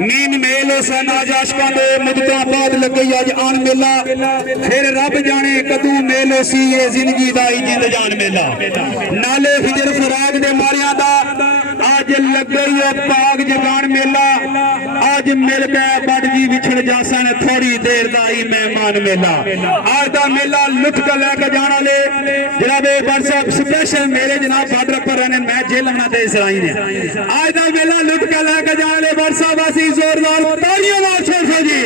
Mean mail सन अज आशकां दे मुद्दतां बाद लगे अज आन मेला फिर रब जाने कदू मेल सी ये जिंदगी दा जिंद जान मेला नाले हिजर फराग दे मारिया दा अज लग गई पाग जगान मेला अज मिल गए बड़ जी विछड़ जासन थोड़ी देर दा ही मेहमान मेला आज दा मेला लुट के लैके जाने वाले जनाब व्हाट्सएप स्पेशल मेरे जनाब बॉर्डर पर रहने मैं जेल में दे इसराई ने आज दा मेला लुट के लैके जाने वाले व्हाट्सएप वासी जोरदार तालियां मार छोड़ जी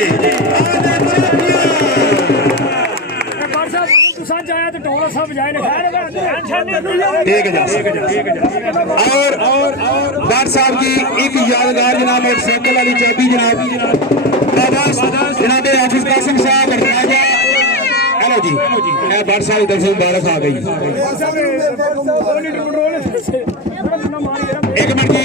ठीक है और बार साहब की एक यादगार जनाब मोटरसाइकिल वाली चाबी जनाब हाफिज कासिम साहब राजा हेलो जी बार साहब इधर से मुबारक आ गई एक मिनट जी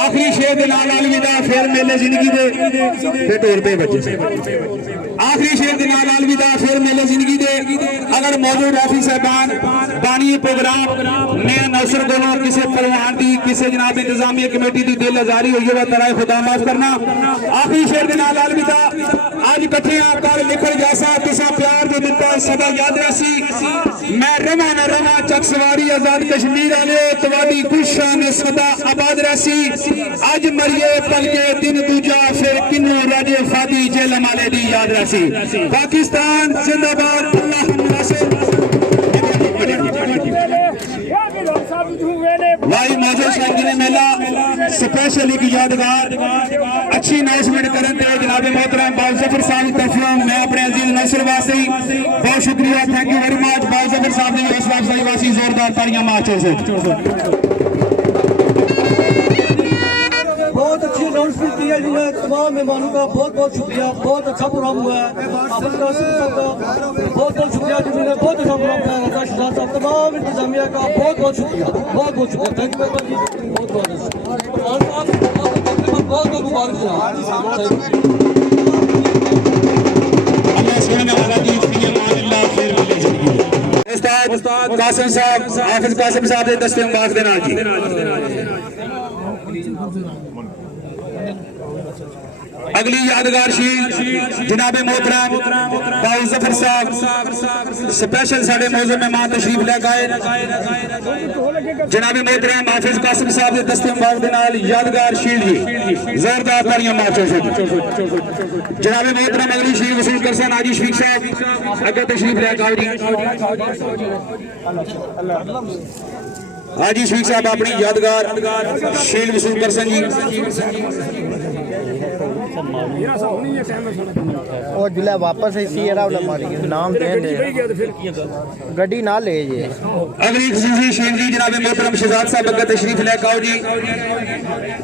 आखिरी शेर के नाल अलविदा फिर मेले जिंदगी दे तौर पे बच्चे आखिरी शेर के नाल अलविदा फिर मेले जिंदगी दे अगर मौजूद हाफिज साहबान बानी प्रोग्राम मियां नौसर को किसी पहलवान की किसी जनाब इंतजामिया कमेटी की दिल आजारी हुई है तराए खुदा माफ करना आखिरी शेर के नाल अलविदा अज कट्ठे कल लिखल जैसा तुसा प्यार दे दिता सदा याद रसी मैं रवा न रवा चक सवारी आजाद कश्मीर वाले तवाडी खुशान सदा आबाद रसी अज मरिए पलके दिन दूजा फिर किन्नू राजे फादी जेल माले दी याद रसी पाकिस्तान जिंदाबाद अल्लाह नासिर भाई मौजूद शायद मेला स्पेशल एक यादगार अच्छी अनाउंसमेंट करन दे जनाब मोहतरम बाल जफर साहब तरफों मैं अपने अजीज नौसर वासी बहुत शुक्रिया थैंक यू वेरी मच बाल जफर साहब ने हौसला अफजाई वासी जोरदार तालियां मार बहुत अच्छी अनाउंसमेंट की है जिन्हें तमाम मेहमानों का बहुत बहुत शुक्रिया बहुत अच्छा प्रोग्राम हुआ है हाफिज कासिम साहब का बहुत बहुत शुक्रिया जिन्होंने बहुत अच्छा प्रोग्राम कराया रजा शहजाद साहब तमाम इंतजामिया का बहुत बहुत शुक्रिया थैंक यू वेरी मच बहुत बहुत मुबारक उस्ताद कासिम साहब हाफिज कासिम साहब के दस्ते मुबारक दे नाल जी अगली यादगार शील जनाबे मोहतरम बाल जफर साहब स्पेशल साडे मौजूद मेहमान तशरीफ लेके आए जनाबे मोहतरम हाफिज कासिम साहब के दस्ते मुबारक दे नाल यादगार शील जी जोरदार तालियां मार जनाबे मोहतरम अगली शील वसूल करसन हाजी शफीक साहब अगर तशरीफ लेके आओ जी हाजी शफीक साहब अपनी यादगार शील वसूल करसन जी और जिला वापस इसी नाम गड्डी ना ले जे अगली खुसूसी शील जी जनाब मोहतरम शहजाद साहब अगर तशरीफ लेके आओ जी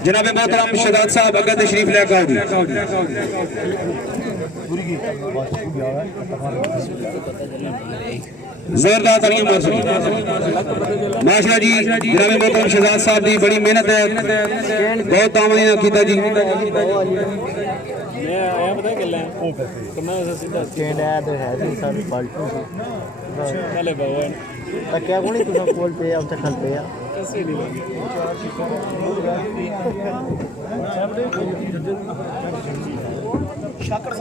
जनाब मोहतरम शहजाद साहब अगर तशरीफ लेके आओ जी जोरदार तालियां माशाल्लाह जी जनाब मोहतरम शहजाद साहब की बड़ी मेहनत है बहुत तामना कीता जी क्या कोनी तुसा कोल पे उत्थे खल पे शाकर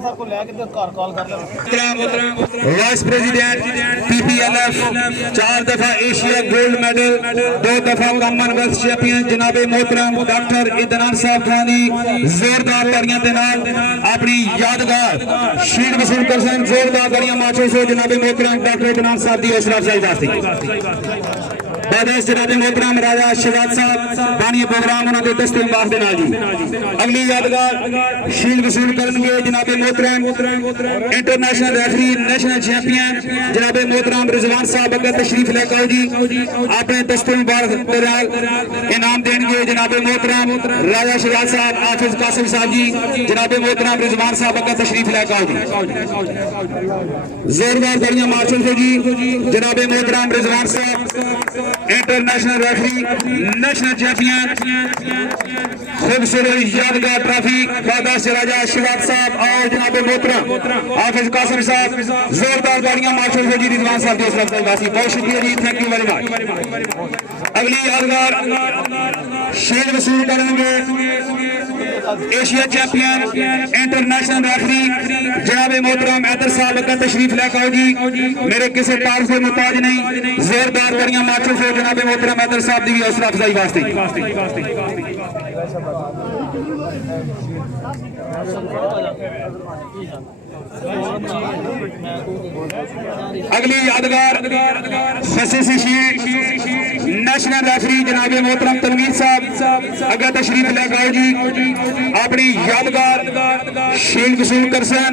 साहब को लेके घर कॉल कर वाइस प्रेसिडेंट पीपीएलएफ 4 दफा एशिया गोल्ड मेडल 2 दफा कॉमनवेल्थ चैंपियन जनाबे मोहतरम डॉक्टर इदनान साहब खानी जोरदार तालियां दे नाल अपनी यादगार शील्ड वसूल करसन जोरदार तालियां माचो सो जनाबे मोहतरम डॉक्टर इदनान साहब दी हौसला अफजाई वास्ते बादश जनाबे मोहतरम राजा शहजाद साहब बानी प्रोग्राम उन्होंने दस्ते मुबारक दे नाल जी अगली यादगार शील्ड वसूल करेंगे जनाबे मोहतरम इंटरनेशनल रेफरी नेशनल चैंपियन जनाबे मोहतरम रिजवान साहब अगर तशरीफ लेके आओ जी अपने दस्ते मुबारक दे नाल इनाम देंगे जनाबे मोहतरम राजा शहजाद साहब हाफिज कासिम साहब जी जनाबे मोहतरम रिजवान साहब अगर तशरीफ लेके आओ जी जोरदार तालियां मार से जी जनाबे मोहतरम रिजवान साहब इंटरनेशनल रेफरी नेशनल चैंपियन खूबसूरत यादगार ट्रॉफी बादशाह राजा शहजाद साहब और जनाब मोहतरम हाफिज कासिम साहब जोरदार तालियां मार से जी रिजवान साहब की बहुत शुक्रिया जी थैंक यू वेरी मच। अगली यादगार शील्ड वसूल करेंगे एशिया चैंपियन इंटरनेशनल रेफरी जनाब मोहतरम हैदर साहब का तशरीफ लेकर आओ जी। मेरे किसी तार से मुताज नहीं, जोरदार बड़ियां माचो से जनाब मोहतरम हैदर साहब की हौसला अफजाई वास्ते। अगली यादगार खसीसी शील्ड नेशनल रेफरी जनाब मोहतरम तनवीर साहब अगर तशरीफ लेकर आओ जी। अपनी यादगार शील्ड वसूल करसन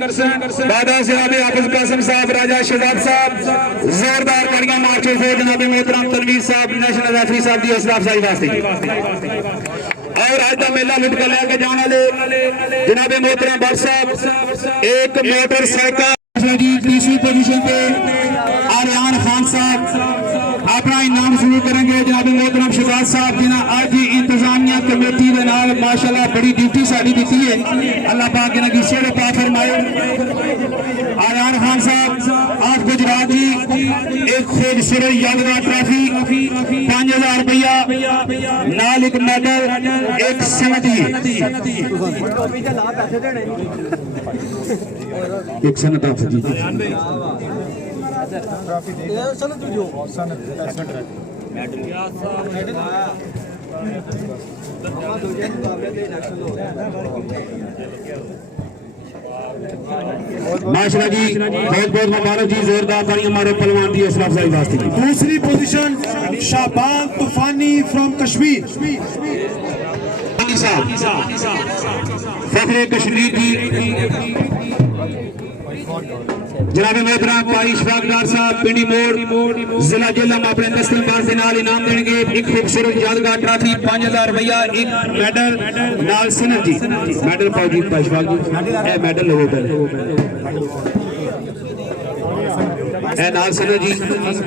दादा जनाब हाफिज कासिम साहब राजा शहजाद साहब जोरदार बड़ियां मार्चो से जनाब मोहतरम तनवीर साहब नेशनल रेफरी साहब की हौसला अफजाई वास्ते। और आज का मेला लुट कर लेके जाने वाले जनाब मोहतरम भट्ट साहब एक मोटरसाइकिल तीसरी पोजीशन पे आर्यान खान साहब अपना इनाम शुरू करेंगे। जनाब मोहतरम शहजाद साहब जिन्हें आज ही इंतजामिया कमेटी के नाल माशाल्लाह बड़ी ड्यूटी साड़ी दी है, अल्लाह पाक इन्हें की सेहत अता फरमाए। आर्यान खान साहब आज गुजरात जी एक खूबसूरत यादगार ट्रॉफी 5000 रुपया नाल एक मेडल एक सनदी एक सनद आप जी माशाल्लाह जी बहुत बहुत मुबारक जी। जोरदार तालियां हमारे पहलवान की हौसला अफजाई वास्ते। दूसरी पोजीशन शाबान तूफानी फ्रॉम कश्मीर। फखरे कश्मीर जी जनाब मोहतरम भाई इशफाकदार साहब पिंडी मोड़ जिला जिलम अपने दस्तरबाज के नाल इनाम देंगे। एक खूबसूरत यादगार ट्रॉफी 5000 रुपया एक मेडल नाल सनद जी मेडल पाओ जी भाई इशफाक जी ए मेडल लो पहले ए नाल सनद जी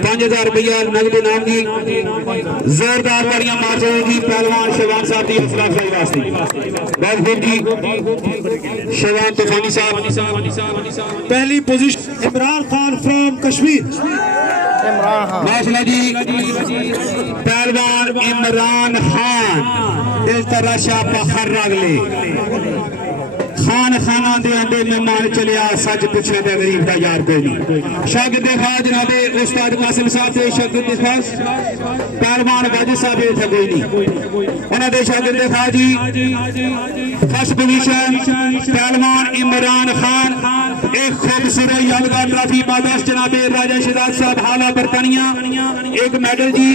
5000 रुपया नगद इनाम जी। जोरदार बड़ियां मार्चो जी पहलवान शहबान साहब की हौसला अफजाई वास्ते। बहुत खूब जी शहबान तूफानी साहब। पहली पोजीशन इमरान खान फ्रॉम कश्मीर। माशाल्लाह जी पहलवान इमरान खान दिल तराशा पखर रगले खान खाना दे अंडे मेहमान चलिया सच पूछे दे गरीब का यार कोई नहीं। शागिर्द खास जनाबे उस्ताद कासिम साहब दे शागिर्द खास पहलवान वाजिद साहब इत्थे कोई नहीं। उन्हां दे शागिर्द खास जी फर्स्ट पोजीशन पहलवान इमरान खान एक खूबसूरत यादगार ट्रॉफी बादश जनाबे राजा शहजाद साहब हाला बरतानिया एक मेडल जी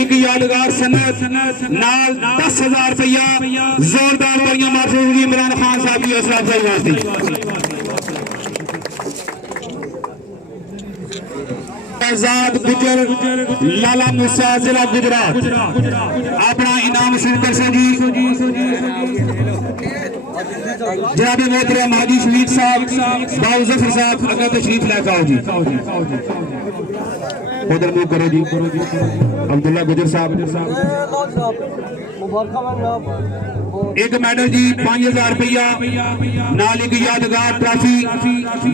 एक यादगार सनद नाल 10000 रुपया। जोरदार बड़ियां मार्चो इमरान खान साहब की हौसला अफजाई वास्ते। आजाद गुजर लाला मूसा जिला गुजरात अपना इनाम शुरू कर जी। जनाब मोहतरम हाजी शमीर साहब बाबू जफर साहब अगर तशरीफ लेकर आओ जी। उधर मुंह करो जी अब्दुल्ला गुजर साहब एक मेडल जी 5000 रुपया नाल एक यादगार ट्रॉफी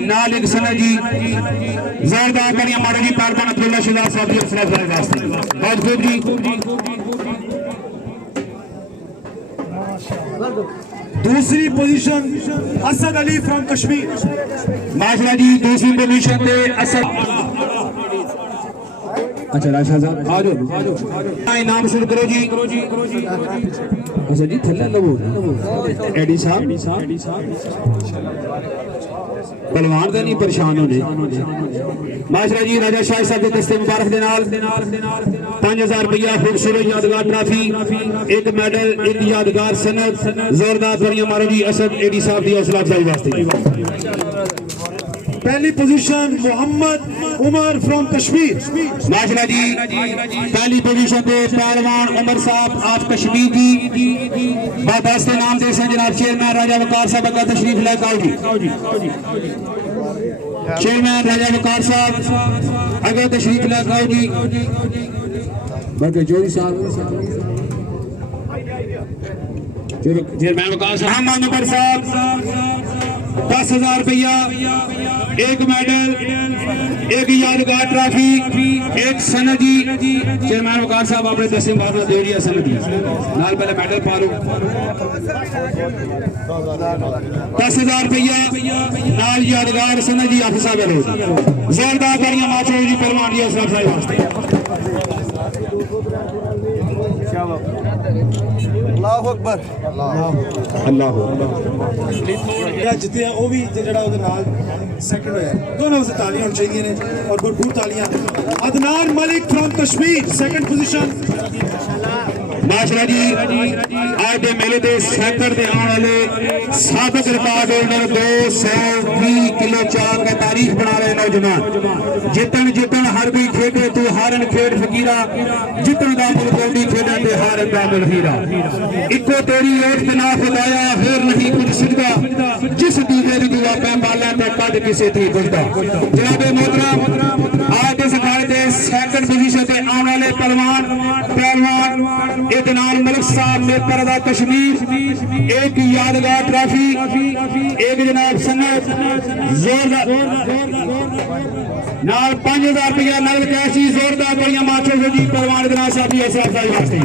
नाल एक सनद जी। जोरदार बड़ियां मारो जी पहलवान अब्दुल्ला शहजाद साहब की हौसला अफजाई वास्ते। बहुत खूब जी। दूसरी पोजीशन असद अली फ्रॉम कश्मीर। माशाल्लाह जी दूसरी पोजीशन पे असद अच्छा राशा साहब आ जाओ इनाम शुरू करो जी। अच्छा जी थल्ले लो एडी साहब पहलवान दे नहीं परेशान होने। माशाल्लाह जी राजा शाह साहब के दस्ते मुबारक दे नाल 5000 रुपया खूबसूरत यादगार ट्रॉफी एक मेडल एक यादगार सनद। जोरदार तालियां मारो जी असद एडी साहब की हौसला अफजाई वास्ते। पहली पोजीशन मोहम्मद उमर फ्रॉम कश्मीर। माशाल्लाह जी पहली पोजीशन पे पहलवान उमर साहब आप कश्मीर की बादस्ते नाम दे जनाब चेयरमैन राजा वकार साहब का तशरीफ लेकर आओ जी। चेयरमैन राजा वकार साहब अगर तशरीफ लेकर आओ जी। बल्कि जोड़ी साहब चेयरमैन वकार साहब उमर साहब 10,000 रुपया, एक मेडल, एक यादगार ट्रॉफी, एक सनद जी। चेयरमैन वकार साहब आपने 10 बार दे दिया सनद जी, नाल पहले मेडल पा लो। 10,000 रुपया नाल यादगार सनद जी आप साहब लो। जोरदार तालियां माचो जी पहलवान जी असरफ साहब वास्ते। अल्लाहु अकबर। अल्लाह जितने वो भी जरा सेकंड होया दोनों से तालियां होनी चाहिए ने और भरपूर तालियां। Adnan Malik from Kashmir second position. Mashra ji आज के मेले के सैकड़ के आने वाले साबिक रिकॉर्ड होल्डर 220 किलो चाक की तारीख बना रहे नौजवान। जितन जितन हर कोई खेडे तू हारन खेड फकीरा, जितन का मुल कौडी खेडे ते हारन का मुल हीरा। इको तेरी ओट ते ना खुदाया होर नहीं कुछ सिजदा, जिस दूजे दी दुआ पैंबाला ते कद किसे थी बुझदा। जनाबे मोहतरम आज इस अखाड़े के सैकंड पोजीशन पे आने वाले पहलवान इतनान मलिक साहब मेरपरदा कश्मीर, एक यादगार ट्रॉफी, एक जनाब सनद जोरदार नाल 5,000 रुपया नगद कैश। जोरदार बड़िया माचो जी पहलवान इतनान साहब जी असरफ साहब वास्ते।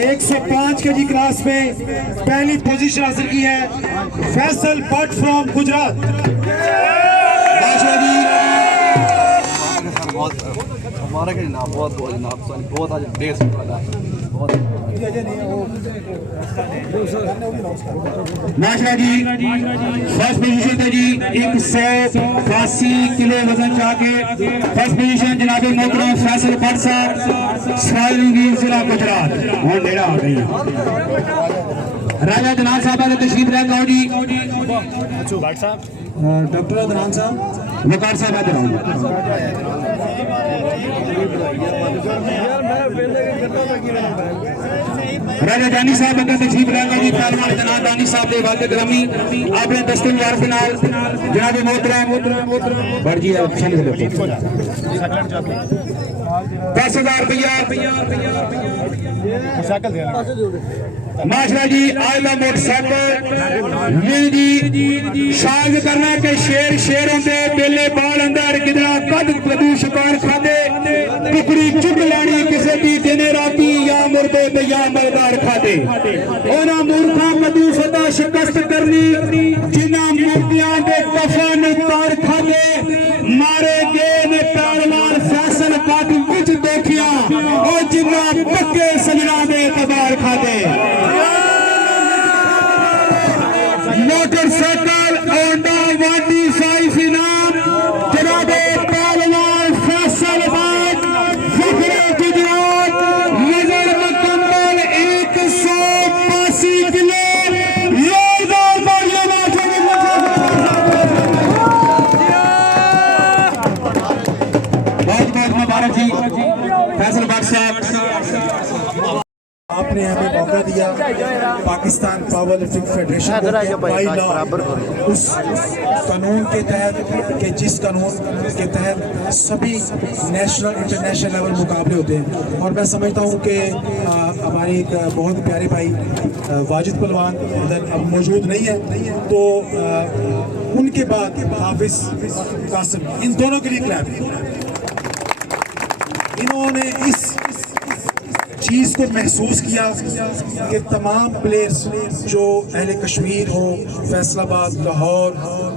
105 केजी क्लास में पहली पोजीशन हासिल की है फैसल भट्ट फ्रॉम गुजरात। माशरा जी हमारा के जनाब बहुत बहुत जनाब बहुत आज देश बहुत माशरा जी फर्स्ट पोजीशन पे जी 182 किलो वजन चाके फर्स्ट पोजीशन जनाब मोहतरम फैसल भट्ट साहब सवाईलगीर जिला गुजरात। और डेरा आ गई राजा अदनान साहब ने तशरीफ ले आओ जी। डॉक्टर अदनान साहब वकार साहब इधर आओ। राजा दानी साहब अगर तशरीफ लाएंगे जी पहलवान जनाब दानी साहब के वालिद ग्रामी आपने दस्ते मुबारक के नाल जनाब मोहतरम बढ़ जी 10,000 रुपया माशरा जी आज का मोटरसाइकिल जी शायद करना कि शेर शेर होंगे बेले बाल अंदर किधरा कद कदू शिकार खाते टुकड़ी चुग लैनी किसी की दिने राती या मुर्दे पे या मरदार खाते उन्होंने मूर्खा कदू सदा शिकस्त करनी जिन्हों मूर्तियां के कफन तार खाते मारे गए ने पहलवान फैसल पग कुछ देखिया और जिन्हों पक्के सजना के तबार खाते मोटरसाइकिल होंडा 125 इनाम जनाबे पहलवान फैसल भट्ट फखरे गुजरात वजन मुकम्मल 182 किलो। जोरदार तालियां बहुत बहुत मुबारक जी फैसल भट्ट साहब। आपने हमें मौका दिया पाकिस्तान पावर लिफ्टिंग फेडरेशन को बाई लॉ उस कानून के तहत कि जिस कानून के तहत सभी नेशनल इंटरनेशनल लेवल मुकाबले होते हैं। और मैं समझता हूँ कि हमारे एक बहुत प्यारे भाई वाजिद पहलवान इधर अब मौजूद नहीं है, तो उनके बाद हाफिज कासिम, इन दोनों के लिए क्लैप। इन्होंने इस चीज़ को महसूस किया कि तमाम प्लेयर्स जो अहले कश्मीर हो, फैसलाबाद, लाहौर,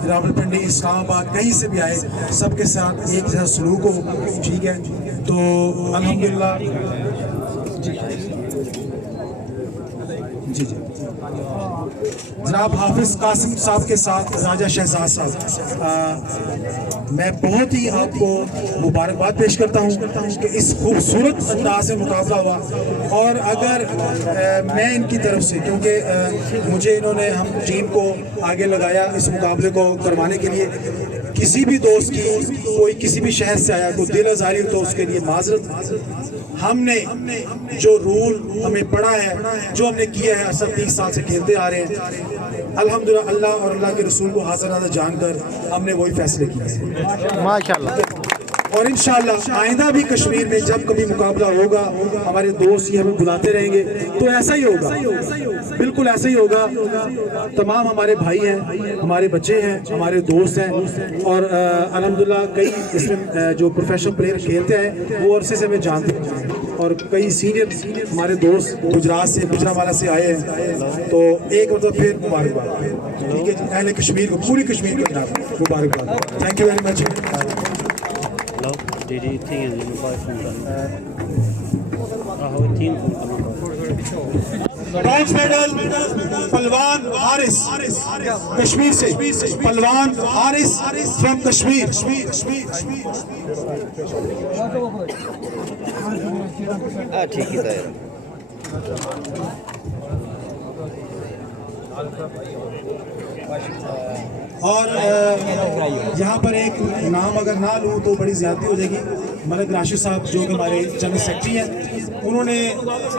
रावलपिंडी, इस्लामाबाद कहीं से भी आए, सबके साथ एक जैसा सलूक हो। ठीक है, तो अल्हम्दुलिल्लाह जी जी जनाब हाफिज कासिम साहब के साथ राजा शहजाद साहब, मैं बहुत ही आपको मुबारकबाद पेश करता हूँ कि इस खूबसूरत अंदाज से मुकाबला हुआ। और अगर मैं इनकी तरफ से, क्योंकि मुझे इन्होंने हम टीम को आगे लगाया इस मुकाबले को करवाने के लिए, किसी भी दोस्त की कोई किसी भी शहर से आया कोई दिल आज़ारी तो उसके लिए माजरत। हमने जो रूल हमें पढ़ा है, जो हमने किया है, सब 30 साल से खेलते आ रहे हैं, अल्हम्दुलिल्लाह अल्लाह और अल्लाह के रसूल को हाज़िर नाज़िर जानकर हमने वही फैसले किए हैं। माशाल्लाह। और इंशाल्लाह आइंदा भी कश्मीर में जब कभी मुकाबला होगा हमारे दोस्त ये हमें बुलाते रहेंगे तो ऐसा ही होगा, बिल्कुल ऐसा ही होगा। तमाम हमारे भाई हैं, हमारे बच्चे हैं, हमारे दोस्त हैं और अल्हम्दुलिल्लाह कई इसमें जो प्रोफेशनल प्लेयर खेलते हैं वो अरसे से हमें जानते हैं और कई सीनियर हमारे दोस्त गुजरात से, गुजरावाला से आए हैं। तो एक मतलब फिर मुबारकबाद, ठीक है जी, अहले कश्मीर को, पूरी कश्मीर को जनाब मुबारकबाद। Thank you very much. Bronze medal पहलवान हारिस कश्मीर से, पहलवान हारिस फ्रॉम कश्मीर। ठीक है। और यहाँ पर एक नाम अगर ना लूँ तो बड़ी ज़्यादती हो जाएगी। मलिक राशिद साहब जो कि हमारे जनरल सेक्रेटरी हैं, उन्होंने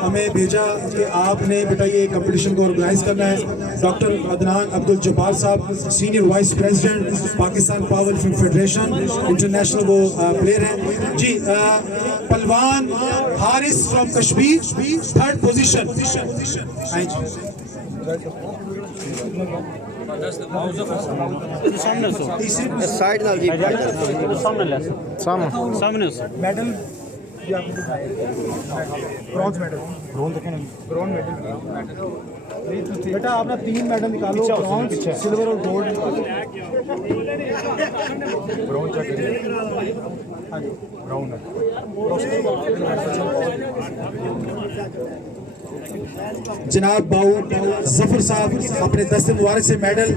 हमें भेजा कि आपने बेटा ये कंपटीशन को ऑर्गेनाइज करना है। डॉक्टर अदनान अब्दुल जब्बार साहब senior vice president Pakistan power lifting federation international वो प्लेयर हैं जी। पहलवान Haris from Kashmir, 3rd position. Side नाल जी सामने medal bronze medal, bronze medal बेटा आपने 3 मेडल निकालो, ब्रॉन्ज, सिल्वर और गोल्ड। जनाब बाऊ जफर साहब अपने दस्ते मुबारक से मेडल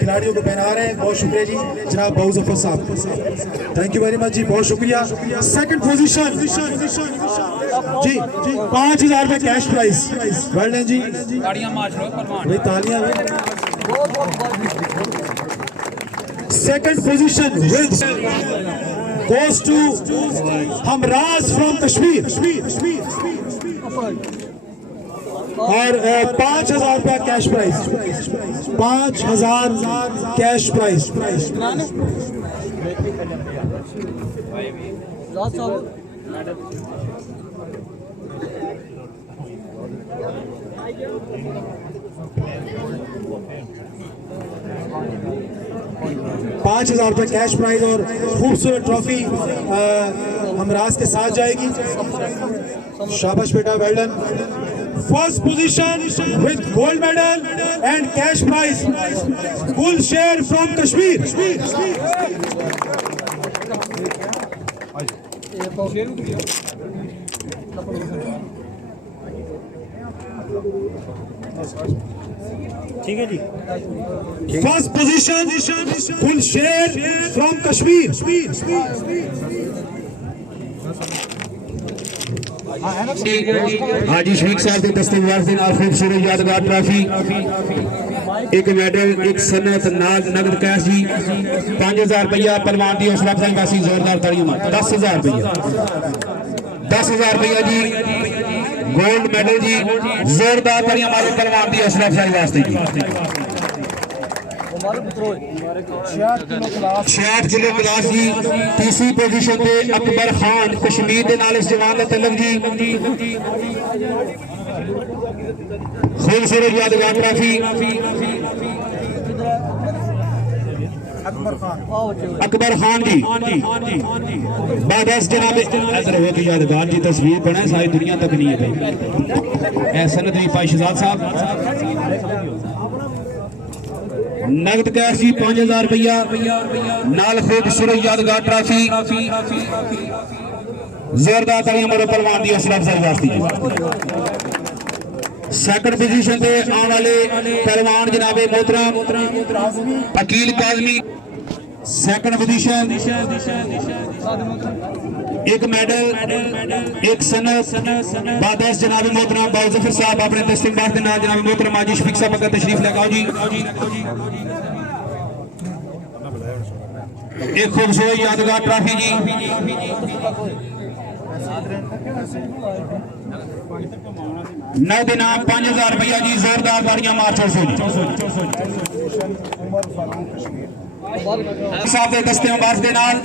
खिलाड़ियों को पहना रहे हैं, बहुत शुक्रिया जी जनाब बाऊ जफर साहब, थैंक यू वेरी मच जी, बहुत शुक्रिया। 2nd पोजीशन जी, 5000 रुपए कैश प्राइज, वेल डन जी, भाई तालियां। 2nd position goes to Hamraj from Kashmir और 5000 रुपया कैश प्राइज, 5000 कैश प्राइज। 5000 रुपये कैश प्राइज और खूबसूरत ट्रॉफी हमराज के साथ जाएगी। शाबाश बेटा, well done. 1st position with gold medal and cash prize, full share from Kashmir. ठीक है जी। 1st position full share from Kashmir. हाजी शफीक साहब के दस्तूर से नाल खूबसूरत यादगार ट्रॉफी, एक मेडल, एक सनत नाल नगद कैश जी, 5000 रुपया पहलवान दी हौसला अफजाई वासी, जोरदार तालियां। 10000 रुपया, 10000 रुपया जी, गोल्ड मेडल जी, जोरदार तालियां हमारे पहलवान दी हौसला अफजाई वास्ते जी। 66 किलो क्लास जी, तीसरी पोजीशन पे अकबर खान कश्मीर के नाल इस जवान का तलब जी, खूबसूरत यादगार ट्रॉफी। अकबर खान जी बादस जनाब बहुत यादगार जी तस्वीर बना, सारी दुनिया तक नहीं है भाई। ऐसा नहीं पाई शहजाद साहब, नगद कैश जी 5000 रुपया, नाल खूबसूरत यादगार ट्रॉफी, जोरदार तालियां मेरे पहलवान दी हौसला अफजाई वास्ते जी। 2nd पोजीशन पे आने वाले पहलवान जनाबे मोहतरम अकील काजमी, 2nd पोजीशन, एक मेडल, एक सनत, बादस जनाब मोहतरम बाऊ जफर साहब अपने दस्तूर के नाम जनाब मोहतरम हाजी शफीक साहब का तशरीफ लगाओ जी। एक खूबसूरत यादगार ट्रॉफी जी, नगद इनाम 5000 रुपया जी, जोरदार तालियां मार 400 जी। साहब के दस्ते मुबारक के नाल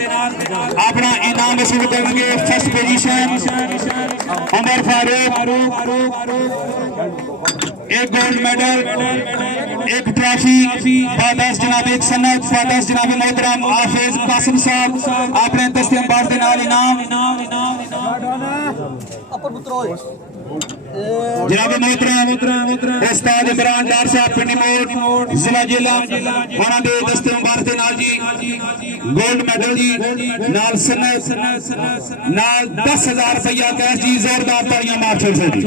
अपना इनाम वसूल करेंगे। फर्स्ट पोजीशन उमर फारूक, एक गोल्ड मेडल, एक ट्रॉफी, फादर्स जनाब एक सनद, फादर्स जनाब मोहतरम हाफिज कासिम साहब अपने दस्ते मुबारक के नाल इनाम जनाब मोहतरम उस्ताद इमरान डार साहब पिंडी मोड़ जिला जिला उन्होंने दस्ते मुबारक के नाल जी गोल्ड मेडल जी नाल सनद नाल 10,000 रुपया कैश जी। जोरदार तालियां मार्शल से जी।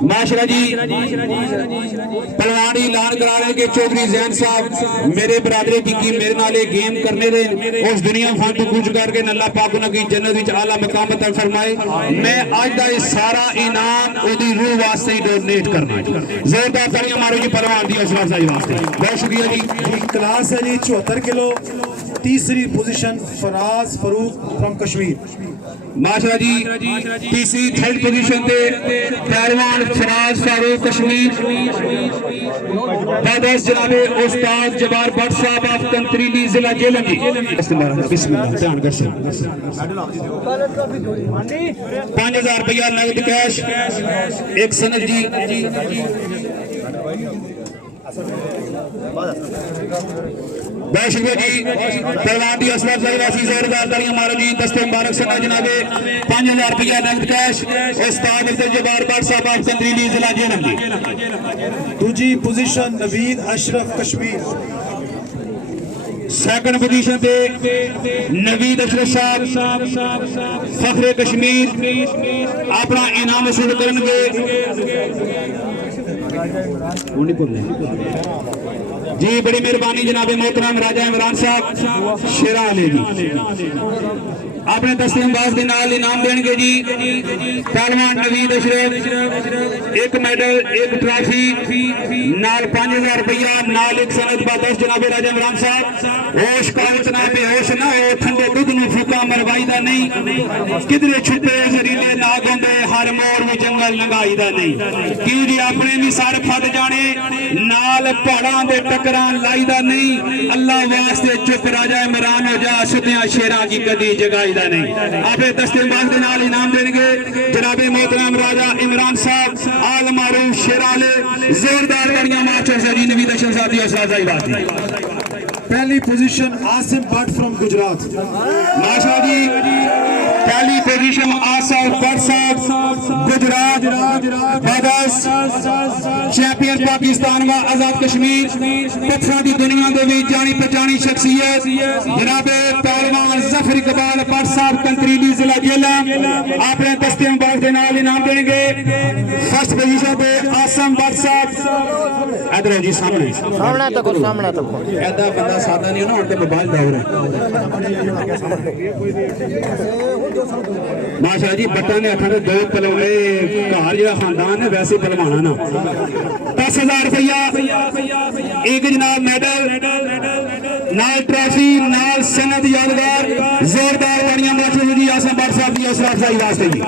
माशाल्लाह जी पहलवानी ऐलान करा रहे कि चौधरी जैन साहब मेरे बरादरी की मेरे नाले गेम करने दे उस दुनिया फांतू कुछ करके अल्लाह पाक उन्हें जन्नत विच आला मकाम अता फरमाए। मैं आज दा ये सारा इनाम ओदी रूह वास्ते ही डोनेट करना। जोरदार तालियां मारो जी पहलवान दी हौसला अफजाई वास्ते। बहुत शुक्रिया जी। क्लास है जी 74 किलो, तीसरी पोजीशन फराज फरूक फ्रॉम कश्मीर। माशाल्लाह जी तीसरी थर्ड पोजीशन पे पहलवान फराज फारूक कश्मीर। फादर्स जनाबे उस्ताद जबार भट्ट साहब ऑफ कंत्रीली जिला जेलम जी। बिस्मिल्लाह ध्यान कर 5,000 रुपया नगद कैश, एक सनद जी। बहुत शुक्रिया जी। पहलवान दी हौसला अफजाई वास्ते जोरदार तालियां मारो जी। दस्ते मुबारक सना जनाबे 5,000 रुपया नगद कैश उस्ताद जबार भट्ट साहब ऑफ कंत्रीली जिला जेलम जी। दूजी position Naveed Ashraf Kashmir. Second position पे नवीद अशरफ साहब फखरे कश्मीर अपना इनाम वसूल करेंगे जी। बड़ी मेहरबानी जनाब मोहतरम राजा इमरान साहब शेरा अली जी अपने दस्ते मुबारक के नाल इनाम देंगे जी। पहलवान नवीद अशरफ एक मेडल, एक ट्रॉफी नाल 5,000 रुपया नाल एक सनद बादस जनाब राजा इमरान साहब। होश कालत ना बेहोश ना हो, ठंडे दुध नूं फूका मरवाई दा नहीं, किधरे छुपे जहरीले नाग होंदे हर मोर में जंगल लंघाई दा नहीं। क्यों जी अपने भी सर फट जाने नाल पहाड़ां दे टकरां लाई दा नहीं। अल्लाह वास्ते चुप राजा इमरान हो जा, सुतियां शेरां की कदी जगाई दा नहीं। आपे दस्ते मुबारक दे नाल इनाम देंगे जनाब मोहतरम राजा इमरान साहब आल मारूफ शेराले। जोरदार तालियां मार्चो से जी नवीद अशरफ साहब दी हौसला अफजाई वास्ते। पहली पोजीशन आसिम भट्ट फ्रॉम गुजरात। माशाल्लाह जी पहली पोजीशन आसिम भट्ट साहब गुजरात फादर्स चैंपियन पाकिस्तान व आजाद कश्मीर पत्थरों की दुनिया के भी जानी पहचानी शख्सियत जनाब पहलवान जफर इकबाल भट्ट साहब कंत्रीली जिला जेला अपने दस्ते मुबारक के नाल इनाम देंगे। फर्स्ट पोजीशन पे आसिम भट्ट साहब इधर जी सामने ऐसा बंदा सादा नहीं हो ना उनके मोबाइल दौर है। माशाल्लाह जी बट्टा ने आखा दो पलवाने घर जो खानदान है वैसे पलवाना ना। 10,000 रुपया एक जनाब मेडल नाल ट्रॉफी नाल सनद यादगार। जोरदार तालियां मार्शल जी आसिम भट्ट साहब की हौसला अफजाई वास्ते जी।